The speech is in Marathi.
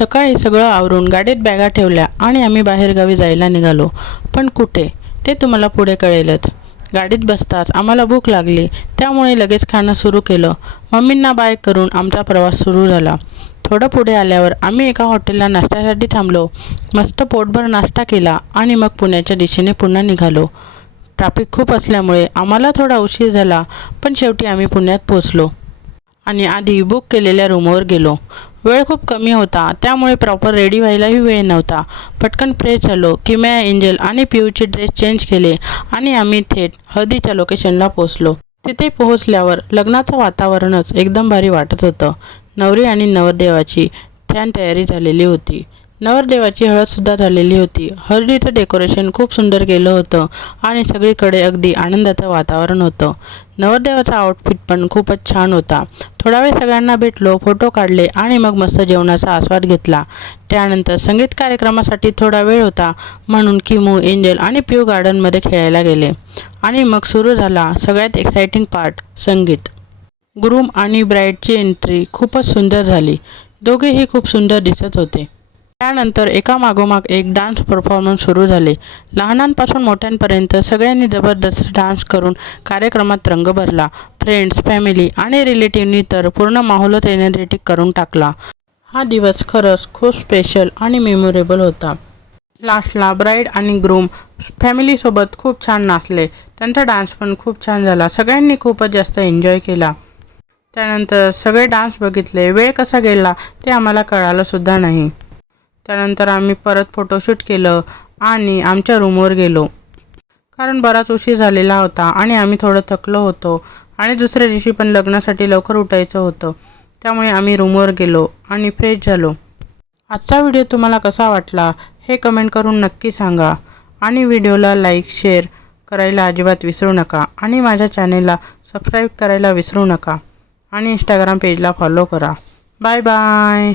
सकाळी सगळं आवरून गाडीत बॅगा ठेवल्या आणि आम्ही बाहेरगावी जायला निघालो. पण कुठे ते तुम्हाला पुढे कळेलच. गाडीत बसताच आम्हाला भूक लागली, त्यामुळे लगेच खाणं सुरू केलं. मम्मींना बाय करून आमचा प्रवास सुरू झाला. थोडं पुढे आल्यावर आम्ही एका हॉटेलला नाश्त्यासाठी थांबलो. मस्त पोटभर नाश्ता केला आणि मग पुण्याच्या दिशेने पुन्हा निघालो. ट्रॅफिक खूप असल्यामुळे आम्हाला थोडा उशीर झाला, पण शेवटी आम्ही पुण्यात पोचलो आणि आधी बुक केलेल्या रूमवर गेलो. वेळ खूप कमी होता, त्यामुळे प्रॉपर रेडी व्हायलाही वेळ नव्हता. पटकन फ्रेश झालो. किमया, एंजल आणि पियूचे ड्रेस चेंज केले आणि आम्ही थेट हळदीच्या लोकेशनला पोचलो. तिथे पोहोचल्यावर लग्नाचं वातावरणच एकदम भारी वाटत होतं. नवरी आणि नवरदेवाची छान तयारी झालेली होती. नवरदेवाची हळदसुद्धा झालेली होती. हळदीचं डेकोरेशन खूप सुंदर केलं होतं आणि सगळीकडे अगदी आनंदाचं वातावरण होतं. नवरदेवाचा आउटफिट पण खूपच छान होता. थोडा वेळ सगळ्यांना भेटलो, फोटो काढले आणि मग मस्त जेवणाचा आस्वाद घेतला. त्यानंतर संगीत कार्यक्रमासाठी थोडा वेळ होता, म्हणून किमू, एंजल आणि पिऊ गार्डनमध्ये खेळायला गेले आणि मग सुरू झाला सगळ्यात एक्साइटिंग पार्ट, संगीत. ग्रूम आणि ब्राईडची एंट्री खूपच सुंदर झाली. दोघेही खूप सुंदर दिसत होते. त्यानंतर एकामागोमाग एक डान्स परफॉर्मन्स सुरू झाले. लहानांपासून मोठ्यांपर्यंत सगळ्यांनी जबरदस्त डान्स करून कार्यक्रमात रंग भरला. फ्रेंड्स, फॅमिली आणि रिलेटिव्हनी तर पूर्ण माहोलच एनर्जेटिक करून टाकला. हा दिवस खरंच खूप स्पेशल आणि मेमोरेबल होता. लास्टला ब्राईड आणि ग्रूम फॅमिलीसोबत खूप छान नाचले. त्यांचा डान्स पण खूप छान झाला. सगळ्यांनी खूपच जास्त एन्जॉय केला. त्यानंतर सगळे डान्स बघितले. वेळ कसा गेला ते आम्हाला कळालंसुद्धा नाही. त्यानंतर आम्ही परत फोटोशूट केलं आणि आमच्या रूमवर गेलो, कारण बराच उशीर झालेला होता आणि आम्ही थोडं थकलो होतो आणि दुसऱ्या दिवशी पण लग्नासाठी लवकर उठायचं होतं. त्यामुळे आम्ही रूमवर गेलो आणि फ्रेश झालो. आजचा व्हिडिओ तुम्हाला कसा वाटला हे कमेंट करून नक्की सांगा आणि व्हिडिओला लाईक, शेअर करायला अजिबात विसरू नका आणि माझ्या चॅनेलला सबस्क्राईब करायला विसरू नका आणि इंस्टाग्राम पेजला फॉलो करा. Bye bye.